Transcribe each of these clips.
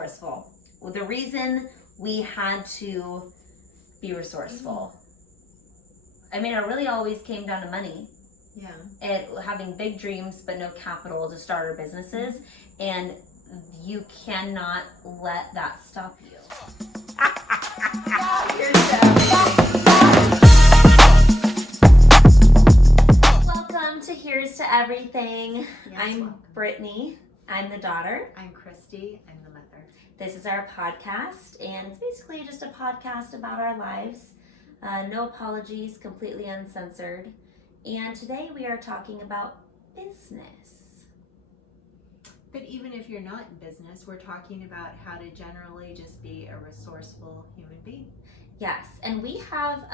resourceful. Well, the reason we had to be resourceful, I mean, it really always came down to money. Yeah. And having big dreams but no capital to start our businesses, and you cannot let that stop you. Welcome to Here's to Everything. Yes, I'm welcome. Brittany. I'm the daughter. I'm Christy. I'm the mother. This is our podcast, and it's basically just a podcast about our lives. No apologies, completely uncensored. And today we are talking about business. But even if you're not in business, we're talking about how to generally just be a resourceful human being. Yes, and we have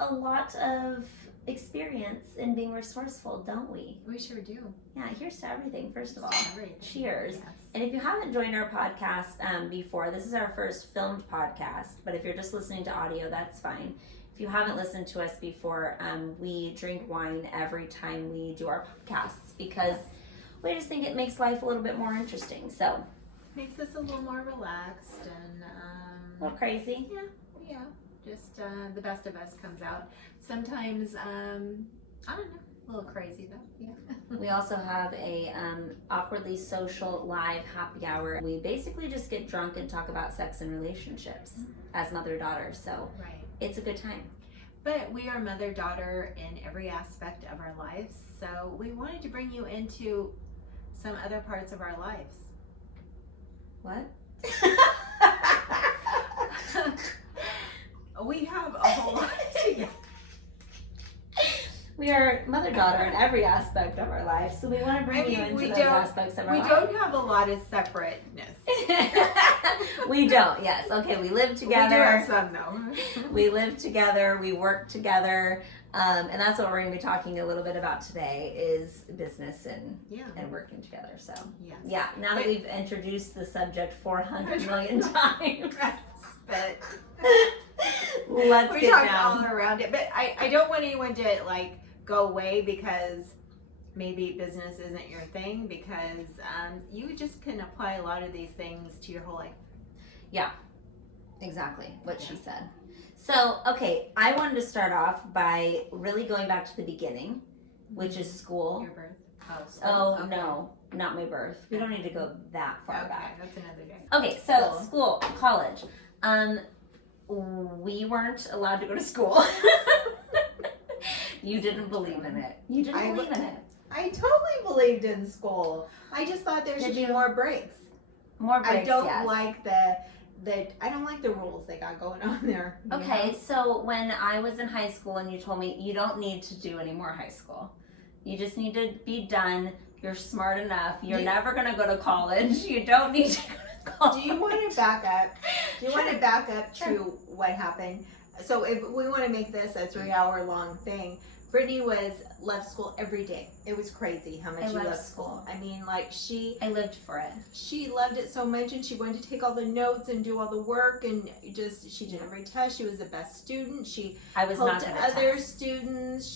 a lot of experience in being resourceful, don't we? We sure do. Yeah, here's to everything, first of all. Everything. Cheers. Yes. And if you haven't joined our podcast before, this is our first filmed podcast, but if you're just listening to audio, that's fine. If you haven't listened to us before, we drink wine every time we do our podcasts because we just think it makes life a little bit more interesting. So, Makes us a little more relaxed and a little crazy. Yeah. Just the best of us comes out. Sometimes, I don't know, a little crazy though. Yeah. We also have a awkwardly social live happy hour. We basically just get drunk and talk about sex and relationships as mother-daughter. So Right. it's a good time. But we are mother-daughter in every aspect of our lives. So we wanted to bring you into some other parts of our lives. What? We have a whole lot together. We are mother-daughter in every aspect of our life, so we want to bring you into those aspects of our life. We don't have a lot of separateness. We don't, yes. Okay, we live together. We do have some though. We live together, we work together, and that's what we're going to be talking a little bit about today is business and working together. So, Yes. yeah, now that we've introduced the subject 400 million times, But let's we get talked down. all around it. But I don't want anyone to like go away because maybe business isn't your thing, because you just can apply a lot of these things to your whole life. Yeah, exactly what she said. So, okay, I wanted to start off by really going back to the beginning, which is school. Your birth. Oh, okay. no, not my birth. We don't need to go that far back. That's another day. Okay, so school, college. We weren't allowed to go to school. You didn't believe in it. You didn't believe in it. I totally believed in school. I just thought there should be more breaks. More breaks, I don't yes. like I don't like the rules they got going on there. Okay, so when I was in high school and you told me you don't need to do any more high school. You just need to be done. You're smart enough. You're never going to go to college. You don't need to go to college. Do you want to back up? Do you want to back up Sure. to what happened? So if we want to make this a 3-hour long thing, Brittany left school every day. It was crazy how much she loved school. I mean, like I lived for it. she loved it so much, and she wanted to take all the notes and do all the work, and she did every test. She was the best student. She I was not helped good at other tests. students.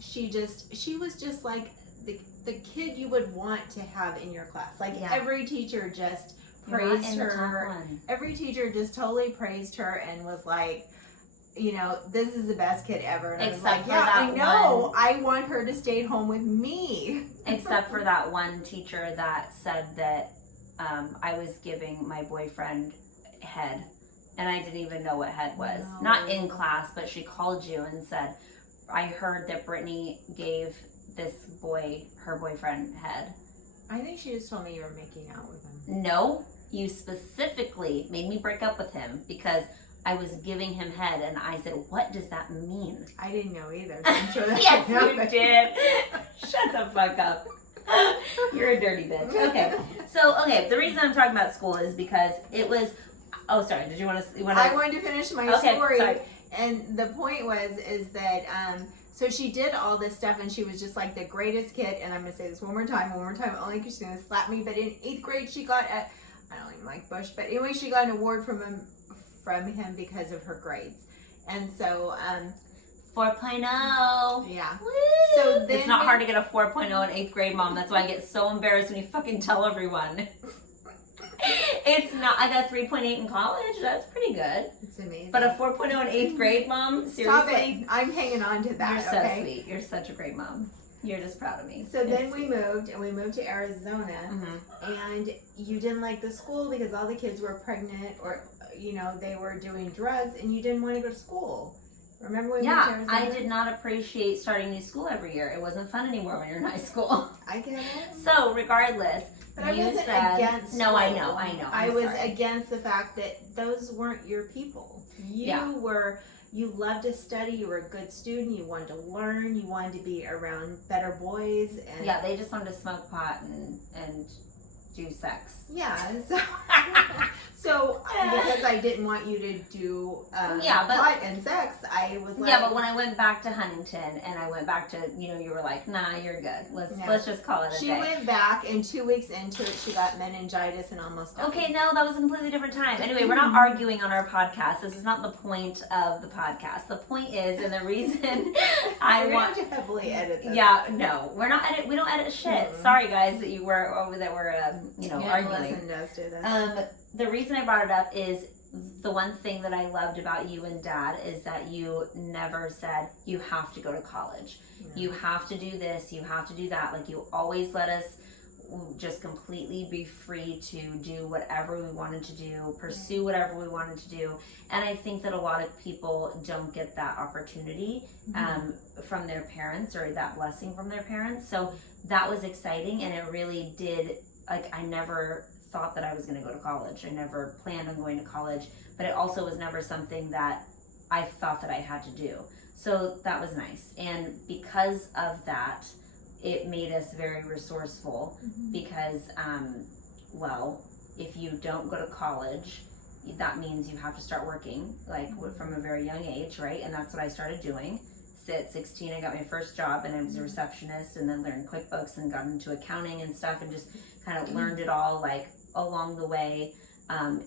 She was just like the kid you would want to have in your class. Like every teacher just praised her. Every teacher just totally praised her and was like, this is the best kid ever. And Except I was like, for yeah, that I know. one. I want her to stay at home with me. Except for that one teacher that said that I was giving my boyfriend head. And I didn't even know what head was. No. Not in class, but she called you and said, I heard that Brittany gave this boy, her boyfriend, head. I think she just told me you were making out with him. No, you specifically made me break up with him because I was giving him head, and I said, what does that mean? I didn't know either. So I'm sure that's Yes, what you happened. did. Shut the fuck up. You're a dirty bitch. Okay. So, the reason I'm talking about school is because it was, sorry, did you want to? I wanted to finish my story. Sorry. And the point is that, so she did all this stuff, and she was just like the greatest kid. And I'm going to say this one more time, only because she's going to slap me. But in 8th grade, she got I don't even like Bush, but anyway, she got an award from him because of her grades. And so 4.0. Yeah. Woo! So then it's not hard to get a 4.0 in 8th grade, Mom. That's why I get so embarrassed when you fucking tell everyone. It's not. I got 3.8 in college. That's pretty good. It's amazing. But a 4.0 in 8th grade, Mom? Seriously? Stop it. I'm hanging on to that. You're so okay? sweet. You're such a great mom. You're just proud of me. So then we moved to Arizona, and you didn't like the school because all the kids were pregnant or, they were doing drugs, and you didn't want to go to school. Remember when we moved to Arizona? I did not appreciate starting new school every year. It wasn't fun anymore when you're in high school. I get it. So regardless, but I wasn't against No, school. I know. I was against the fact that those weren't your people. You loved to study, you were a good student, you wanted to learn, you wanted to be around better boys. And yeah, they just wanted to smoke pot and do sex. Yeah, so because I didn't want you to do pot and sex, I was like... Yeah, but when I went back to Huntington and I went back to, you were like, nah, you're good. Let's just call it a day. She went back, and 2 weeks into it, she got meningitis and almost died. Okay, no, that was a completely different time. Anyway, we're not arguing on our podcast. This is not the point of the podcast. The point is, and the reason we're going to heavily edit this. Yeah, no, we don't edit shit. Sorry, guys, that we're arguing. Does do this. The reason I brought it up is the one thing that I loved about you and Dad is that you never said you have to go to college. No. You have to do this, you have to do that. Like, you always let us just completely be free to do whatever we wanted to do, pursue whatever we wanted to do. And I think that a lot of people don't get that opportunity from their parents, or that blessing from their parents. So that was exciting, and it really did, I never thought that I was going to go to college. I never planned on going to college, but it also was never something that I thought that I had to do. So that was nice. And because of that, it made us very resourceful because, if you don't go to college, that means you have to start working, from a very young age, right? And that's what I started doing. At 16, I got my first job, and I was a receptionist, and then learned QuickBooks and got into accounting and stuff, and just kind of learned it all along the way,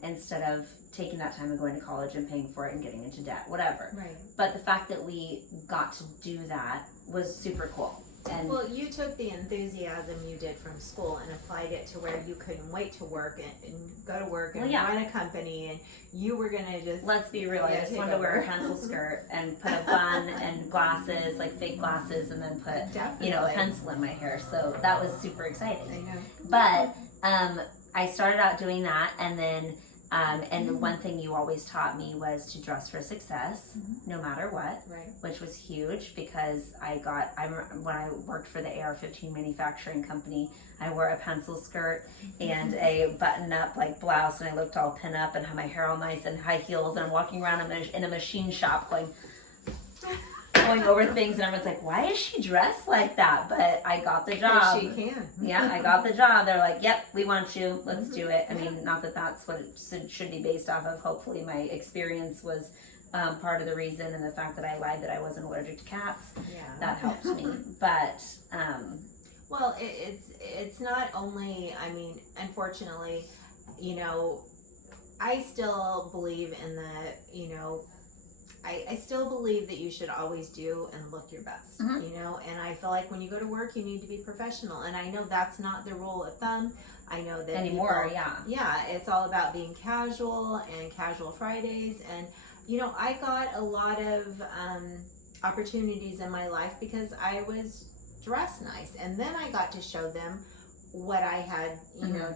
instead of taking that time and going to college and paying for it and getting into debt, whatever. Right. But the fact that we got to do that was super cool. And you took the enthusiasm you did from school and applied it to where you couldn't wait to work and go to work and run a company, and you were going to just... Let's be real, I just wanted to wear a pencil skirt and put a bun and glasses, fake glasses, and then put, a pencil in my hair. So that was super exciting. I know. But I started out doing that, and then... and the one thing you always taught me was to dress for success, no matter what, which was huge because when I worked for the AR-15 manufacturing company, I wore a pencil skirt and a button-up blouse, and I looked all pin up and had my hair all nice and high heels, and I'm walking around in a machine shop going over things, and everyone's like, why is she dressed like that? But I got the job. She can. Yeah, I got the job. They're like, yep, we want you. Let's do it. I mean, not that that's what it should be based off of. Hopefully my experience was part of the reason, and the fact that I lied that I wasn't allergic to cats. Yeah. That helped me. But... it's not only, unfortunately, I still believe in I still believe that you should always do and look your best, and I feel like when you go to work, you need to be professional. And I know that's not the rule of thumb. I know that anymore, it's all about being casual and casual Fridays. And, I got a lot of opportunities in my life because I was dressed nice. And then I got to show them what I had,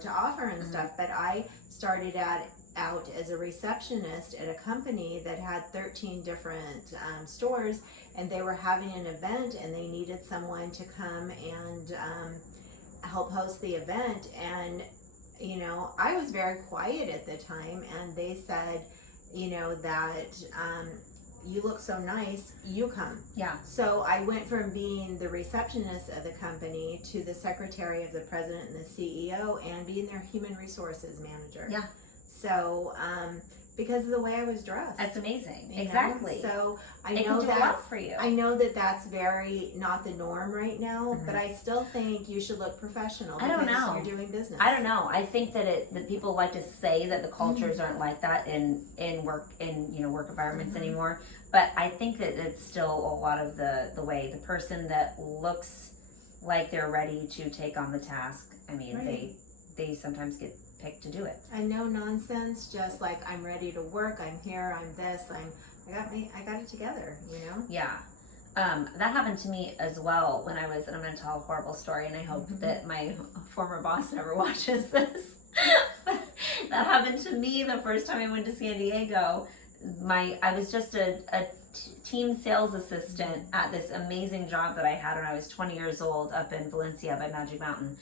to offer and stuff. But I started out as a receptionist at a company that had 13 different stores, and they were having an event, and they needed someone to come and help host the event. And I was very quiet at the time, and they said that you look so nice, you come. Yeah. So I went from being the receptionist of the company to the secretary of the president and the CEO, and being their human resources manager. Yeah. So, because of the way I was dressed. That's amazing. You Exactly. know? So I it know can do a lot for you. I know that that's very not the norm right now, but I still think you should look professional. I don't know. You're doing business. I don't know. I think that that people like to say that the cultures aren't like that in work work environments anymore. But I think that it's still a lot of the way the person that looks like they're ready to take on the task. I mean, they sometimes get picked to do it. And no nonsense, just like I'm ready to work, I'm here, I'm this, I got it together, you know? Yeah. That happened to me as well when I was, and I'm going to tell a horrible story, and I hope that my former boss never watches this. That happened to me the first time I went to San Diego. I was just a team sales assistant at this amazing job that I had when I was 20 years old up in Valencia by Magic Mountain.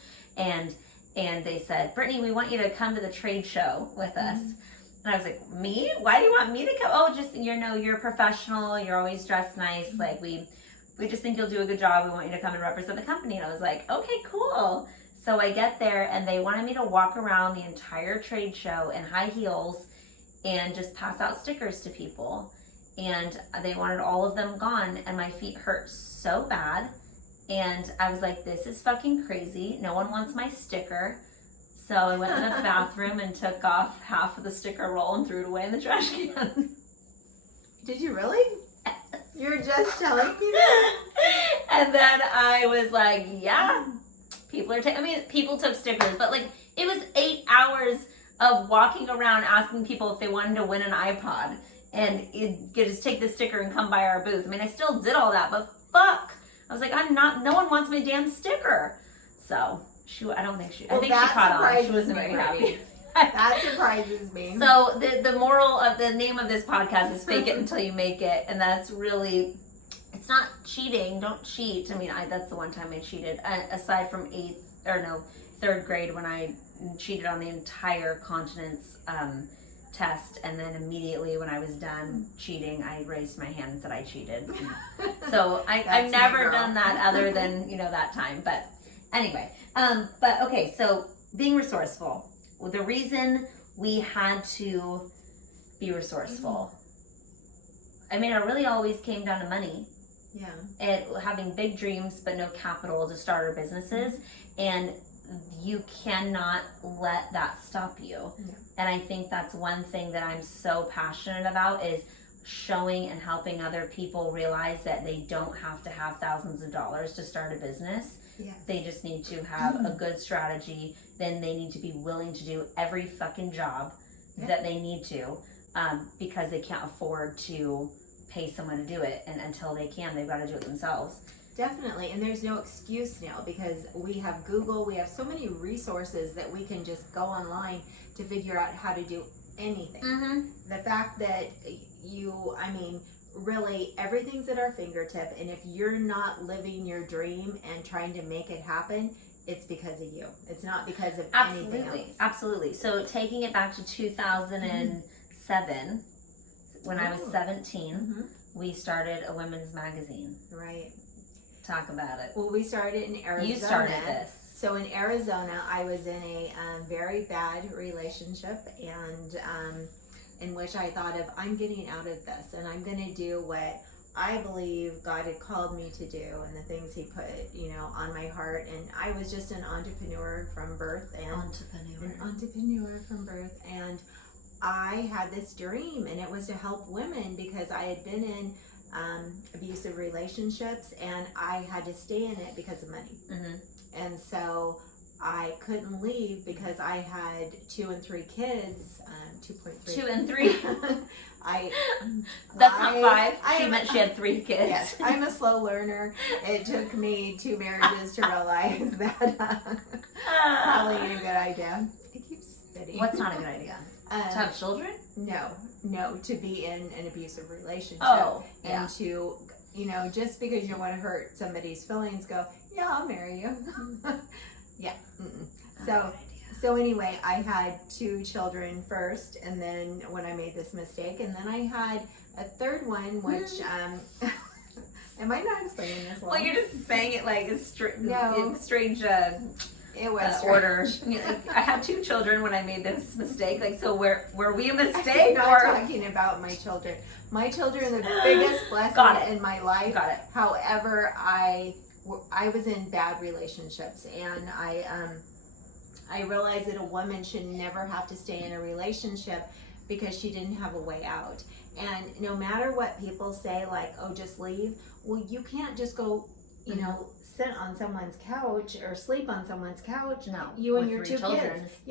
And they said, Brittany, we want you to come to the trade show with us. And I was like, me? Why do you want me to come? Oh, just, you're professional. You're always dressed nice. Like, we just think you'll do a good job. We want you to come and represent the company. And I was like, okay, cool. So I get there, and they wanted me to walk around the entire trade show in high heels and just pass out stickers to people. And they wanted all of them gone, and my feet hurt so bad. And I was like, this is fucking crazy. No one wants my sticker. So I went in the bathroom and took off half of the sticker roll and threw it away in the trash can. Did you really? You're just telling me that? And then I was like, yeah, people took stickers, but like, it was 8 hours of walking around asking people if they wanted to win an iPod and just take the sticker and come by our booth. I mean, I still did all that, but fuck. I was like, no one wants my damn sticker. So I think she caught on. She wasn't very happy. That surprises me. So the moral of the name of this podcast is fake it until you make it. And that's really, it's not cheating. Don't cheat. I mean, that's the one time I cheated. Aside from third grade when I cheated on the entire continence test, and then immediately when I was done cheating, I raised my hand and said I cheated. So I've never done that other than that time. But anyway, but okay, so being resourceful. The reason we had to be resourceful, I mean, it really always came down to money. Yeah. And having big dreams but no capital to start our businesses, and you cannot let that stop you. Yeah. And I think that's one thing that I'm so passionate about, is showing and helping other people realize that they don't have to have thousands of dollars to start a business. Yes. They just need to have a good strategy. Then they need to be willing to do every fucking job that they need to, because they can't afford to pay someone to do it. And until they can, they've got to do it themselves. Definitely. And there's no excuse now, because we have Google, we have so many resources that we can just go online to figure out how to do anything. The fact that really everything's at our fingertip, and if you're not living your dream and trying to make it happen, it's because of you. It's not because of anything else. Absolutely. So taking it back to 2007, when I was 17, we started a women's magazine. Right. Talk about it. Well, we started in Arizona. You started this. So in Arizona, I was in a very bad relationship, and in which I thought of, I'm getting out of this, and I'm going to do what I believe God had called me to do, and the things He put, on my heart. And I was just an entrepreneur from birth, and and I had this dream, and it was to help women, because I had been in abusive relationships, and I had to stay in it because of money. And so I couldn't leave because I had 2 and 3 kids. 2.3. 2 and 3. That's not 5. She meant she had 3 kids. Yes, I'm a slow learner. It took me 2 marriages to realize that probably ain't a good idea. It keeps spitting. What's not a good idea? To have children? No, to be in an abusive relationship. Oh, yeah. And to, just because you don't want to hurt somebody's feelings, go, yeah, I'll marry you. Yeah. So anyway, I had 2 children first, and then when I made this mistake, and then I had a third one, which, am I not explaining this well? Well, you're just saying it like it's strange. It was order. I had 2 children when I made this mistake. Like, so were we a mistake? I'm not talking about my children. My children are the biggest blessing in my life. Got it. However, I was in bad relationships, and I realized that a woman should never have to stay in a relationship because she didn't have a way out. And no matter what people say, like, oh, just leave. Well, you can't just go, you know, sit on someone's couch or sleep on someone's couch. No, you and your 2 children, kids.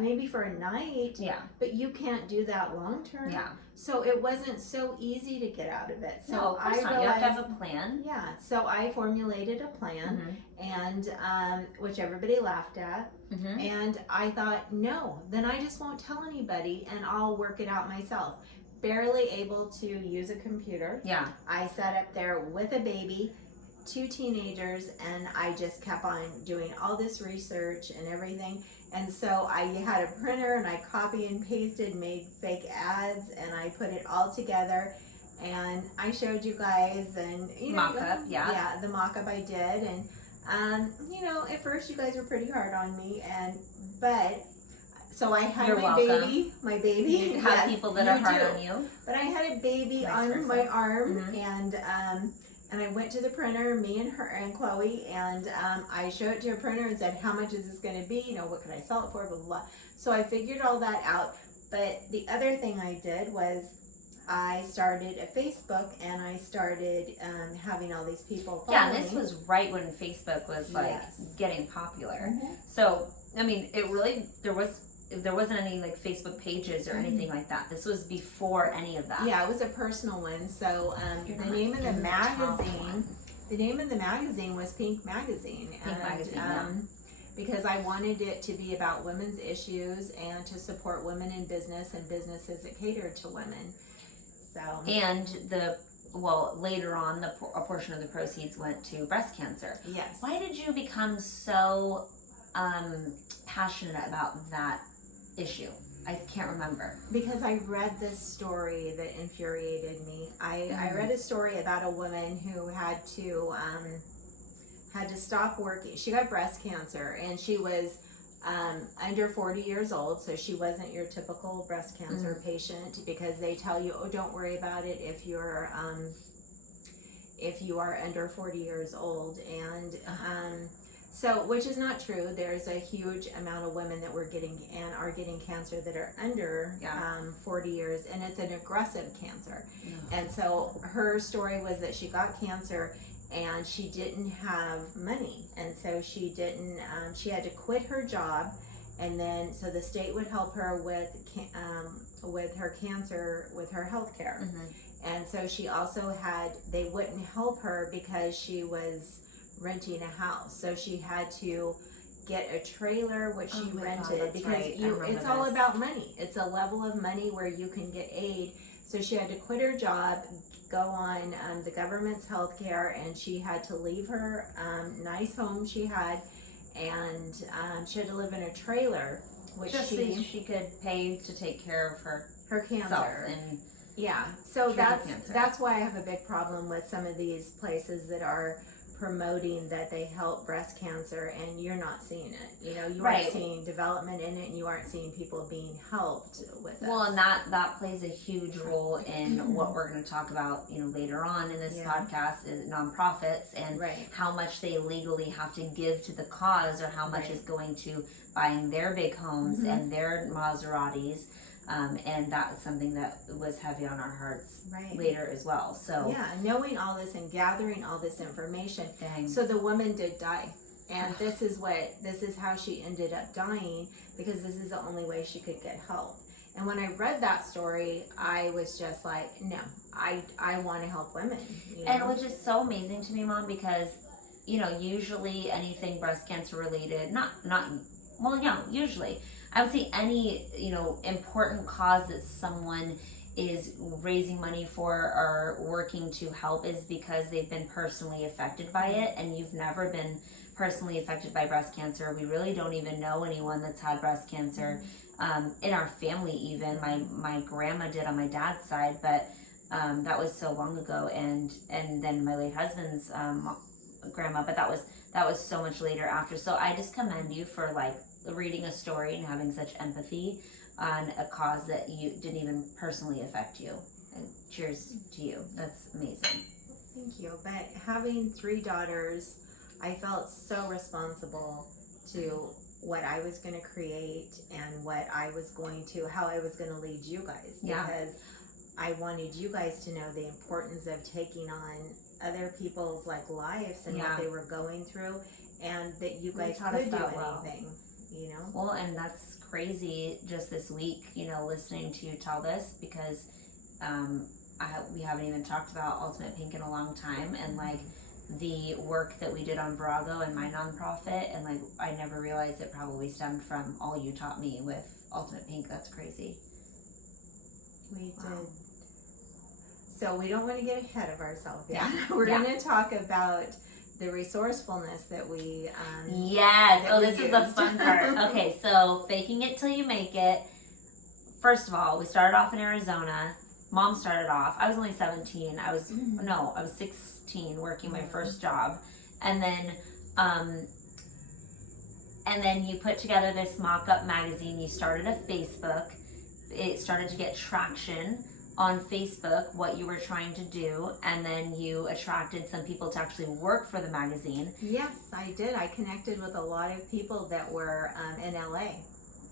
Maybe for a night. Yeah. But you can't do that long term. Yeah. So it wasn't so easy to get out of it. So no, of course not. You have to have a plan. Yeah. So I formulated a plan, and which everybody laughed at. And I thought, no, then I just won't tell anybody, and I'll work it out myself. Barely able to use a computer. Yeah. I sat up there with a baby, 2 teenagers, and I just kept on doing all this research and everything. And so I had a printer, and I copy and pasted, made fake ads, and I put it all together. And I showed you guys, and mock-up, yeah, the mock-up I did. And at first you guys were pretty hard on me, but so I had my baby. You have people that are hard on you. But I had a baby on my arm, and I went to the printer, me and her and Chloe, and I showed it to a printer and said, how much is this going to be? What can I sell it for? Blah, blah, blah. So I figured all that out. But the other thing I did was I started a Facebook, and I started having all these people follow me. Yeah, this was right when Facebook was getting popular. So, I mean, it really, there wasn't any like Facebook pages or anything like that. This was before any of that. Yeah, it was a personal one. So the name of the magazine was Pink Magazine. Because I wanted it to be about women's issues and to support women in business and businesses that cater to women. So and later on, a portion of the proceeds went to breast cancer. Yes. Why did you become so passionate about that issue? I can't remember. Because I read this story that infuriated me. I read a story about a woman who had to stop working. She got breast cancer, and she was under 40 years old, so she wasn't your typical breast cancer patient, because they tell you, oh, don't worry about it if you are under 40 years old, and so, which is not true. There's a huge amount of women that are getting cancer that are under 40 years, and it's an aggressive cancer. And so her story was that she got cancer and she didn't have money, and so she didn't. She had to quit her job, and then so the state would help her with her cancer, with her health care. And so she also they wouldn't help her because she was renting a house, so she had to get a trailer, which she rented, because it's all about money. It's a level of money where you can get aid. So she had to quit her job, go on the government's health care, and she had to leave her nice home she had, and she had to live in a trailer, which just so she could pay to take care of her cancer. And so that's why I have a big problem with some of these places that are promoting that they help breast cancer, and you're not seeing it. You aren't seeing development in it, and you aren't seeing people being helped with it. Well, and that plays a huge role in what we're going to talk about, later on in this podcast, is nonprofits and how much they legally have to give to the cause, or how much is going to buying their big homes and their Maseratis. And that's something that was heavy on our hearts later as well. So knowing all this and gathering all this information. So the woman did die, and this is how she ended up dying, because this is the only way she could get help. And when I read that story, I was just like, no, I want to help women. And which is so amazing to me, Mom, because usually anything breast cancer related, usually I would say any, important cause that someone is raising money for or working to help is because they've been personally affected by it, and you've never been personally affected by breast cancer. We really don't even know anyone that's had breast cancer. In our family even. My grandma did on my dad's side, but that was so long ago, and then my late husband's grandma, but that that was so much later after. So I just commend you for like reading a story and having such empathy on a cause that you didn't even personally affect you. And cheers to you. That's amazing. Thank you. But having 3 daughters, I felt so responsible to what I was going to create and what I was going to, how I was going to lead you guys. Yeah. Because I wanted you guys to know the importance of taking on other people's like lives and what they were going through, and that you guys could do anything, you know? Well, and that's crazy just this week, you know, listening to you tell this, because we haven't even talked about Ultimate Pink in a long time, and like the work that we did on Virago and my nonprofit, and like I never realized it probably stemmed from all you taught me with Ultimate Pink. That's crazy. We did. So we don't want to get ahead of ourselves yet. We're going to talk about the resourcefulness that we yes. that this is the fun part. Okay, so faking it till you make it. First of all, we started off in Arizona. Mom started off. I was only 17. I was 16 working my first job, and then you put together this mock-up magazine. You started a Facebook. It started to get traction on Facebook, what you were trying to do, and then you attracted some people to actually work for the magazine. Yes, I did. I connected with a lot of people that were in LA.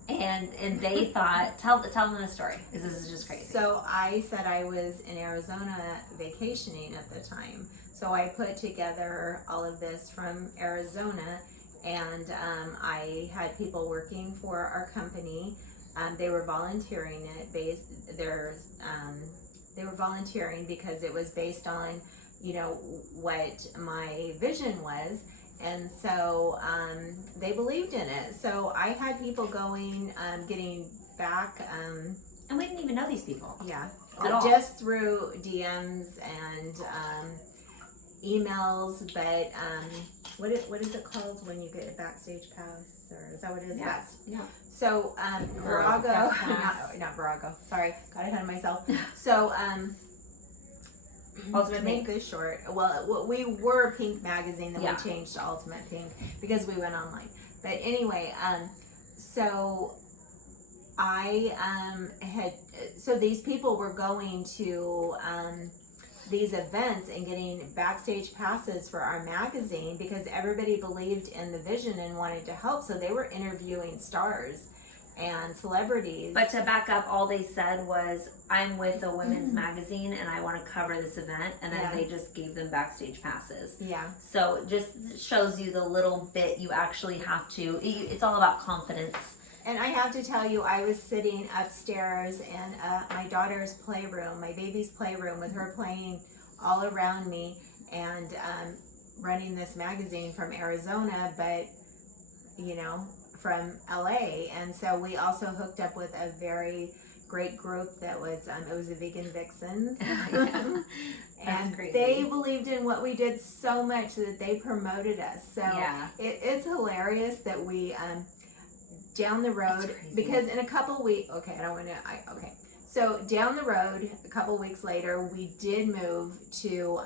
And they thought, tell them the story, because this is just crazy. So I said I was in Arizona vacationing at the time. So I put together all of this from Arizona, and I had people working for our company. They were volunteering they were volunteering because it was based on, you know, what my vision was. And so they believed in it. So I had people going, getting back. And we didn't even know these people. Yeah. At all. Just through DMs and emails. But what is it called when you get a backstage pass? Or is that what it is? Yeah. So Virago, not Virago. Sorry, got ahead of myself. So Ultimate Pink is short. Well, we were Pink Magazine, then we changed to Ultimate Pink because we went online. But anyway, so I so these people were going to these events and getting backstage passes for our magazine because everybody believed in the vision and wanted to help. So they were interviewing stars and celebrities. But to back up, all they said was, I'm with a women's magazine and I want to cover this event, and then they just gave them backstage passes. Yeah. So just shows you the little bit you actually have to, it's all about confidence. And I have to tell you, I was sitting upstairs in my daughter's playroom, my baby's playroom, with her playing all around me, and running this magazine from Arizona, but, you know, from LA. And so we also hooked up with a very great group that was, it was the Vegan Vixens. And they believed in what we did so much that they promoted us. So it's hilarious that we, down the road, because in a couple weeks, so down the road, a couple weeks later, we did move to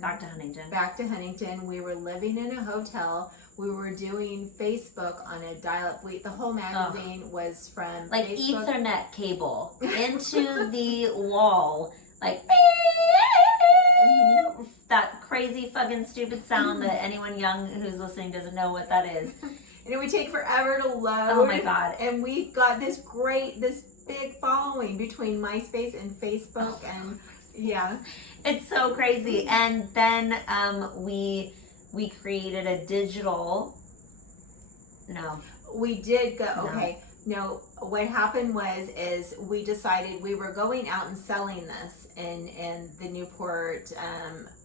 back to Huntington. We were living in a hotel. We were doing Facebook on a dial-up. The whole magazine was from like Facebook. Ethernet cable into the wall, like that crazy fucking stupid sound that anyone young who's listening doesn't know what that is. And it would take forever to load. Oh my God. And we got this big following between MySpace and Facebook. And it's so crazy. And then we created a digital, we did go, no, what happened is we decided we were going out and selling this in the Newport,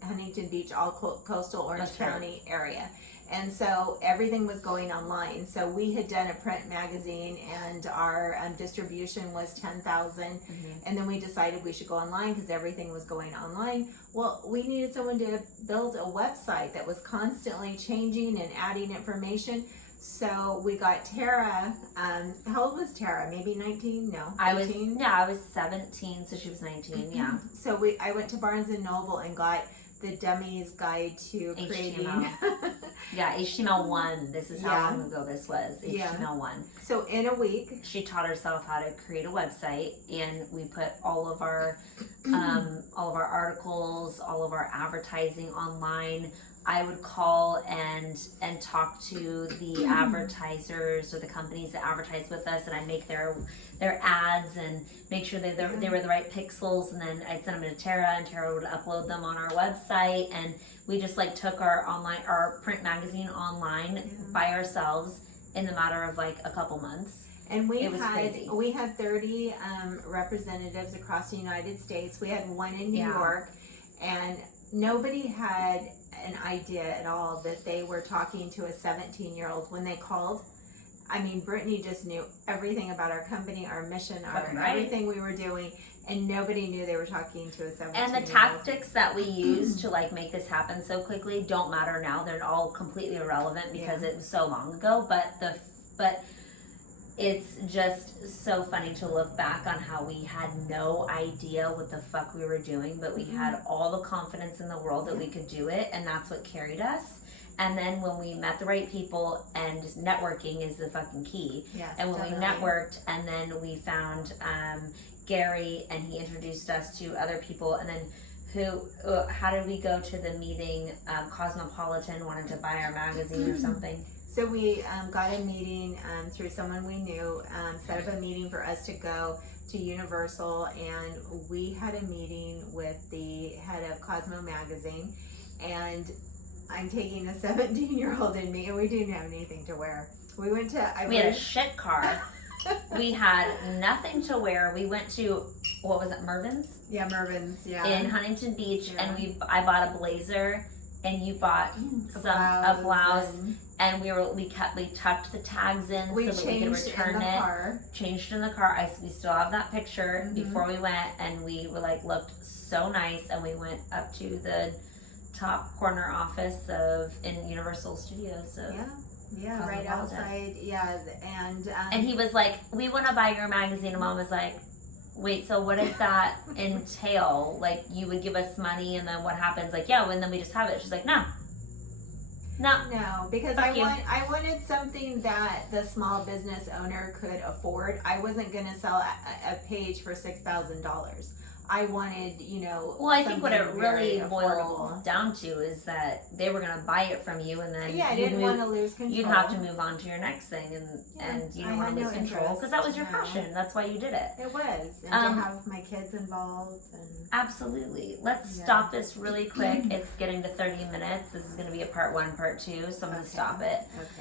Huntington Beach, all coastal Orange County area. And so everything was going online. So we had done a print magazine, and our distribution was 10,000. And then we decided we should go online because everything was going online. Well, we needed someone to build a website that was constantly changing and adding information. So we got Tara. How old was Tara? Maybe 19? No, 18? I was 17, so she was 19. Yeah. So I went to Barnes and Noble and got the Dummy's Guide to Creating Yeah, HTML1. This is how long ago this was. HTML1. So in a week, she taught herself how to create a website, and we put all of our articles, all of our advertising online. I would call and talk to the advertisers or the companies that advertise with us, and I'd make their ads and make sure they were the right pixels, and then I'd send them to Tara, and Tara would upload them on our website. And we just like took our print magazine online by ourselves in the matter of like a couple months. And we had 30 representatives across the United States. We had one in New York, and nobody had an idea at all that they were talking to a 17-year-old when they called. I mean, Brittany just knew everything about our company, our mission, everything we were doing, and nobody knew they were talking to a 17-year-old. And the tactics that we used to like make this happen so quickly don't matter now. They're all completely irrelevant because it was so long ago. But it's just so funny to look back on how we had no idea what the fuck we were doing, but we had all the confidence in the world that we could do it, and that's what carried us. And then when we met the right people, and networking is the fucking key. Yes, and when we networked, and then we found Gary, and he introduced us to other people, and then how did we go to the meeting? Cosmopolitan wanted to buy our magazine or something. So we got a meeting through someone we knew, set up a meeting for us to go to Universal, and we had a meeting with the head of Cosmo Magazine, and I'm taking a 17-year-old in me, and we didn't have anything to wear. We had a shit car. We had nothing to wear. We went to, what was it, Mervyns? Yeah, Mervyns, yeah. In Huntington Beach, and I bought a blazer, and you bought a blouse, and we tucked the tags in so that we could return it. Changed in the car. We still have that picture before we went, and we were like looked so nice, and we went up to the top corner office in Universal Studios. Yeah, right outside. Yeah, and he was like, "We want to buy your magazine." And Mom was like, "Wait, so what does that entail? Like, you would give us money, and then what happens? Like, yeah, and then we just have it." She's like, "No, because I wanted something that the small business owner could afford. I wasn't going to sell a page for $6,000. I wanted, Well, I think what it really boiled down to is that they were going to buy it from you, and then I didn't want to lose control. You'd have to move on to your next thing, and you didn't want to lose control because that was your passion. That's why you did it. It was, and to have my kids involved. Absolutely. Let's stop this really quick. It's getting to 30 minutes. This is going to be a part 1, part 2, so I'm going to stop it. Okay.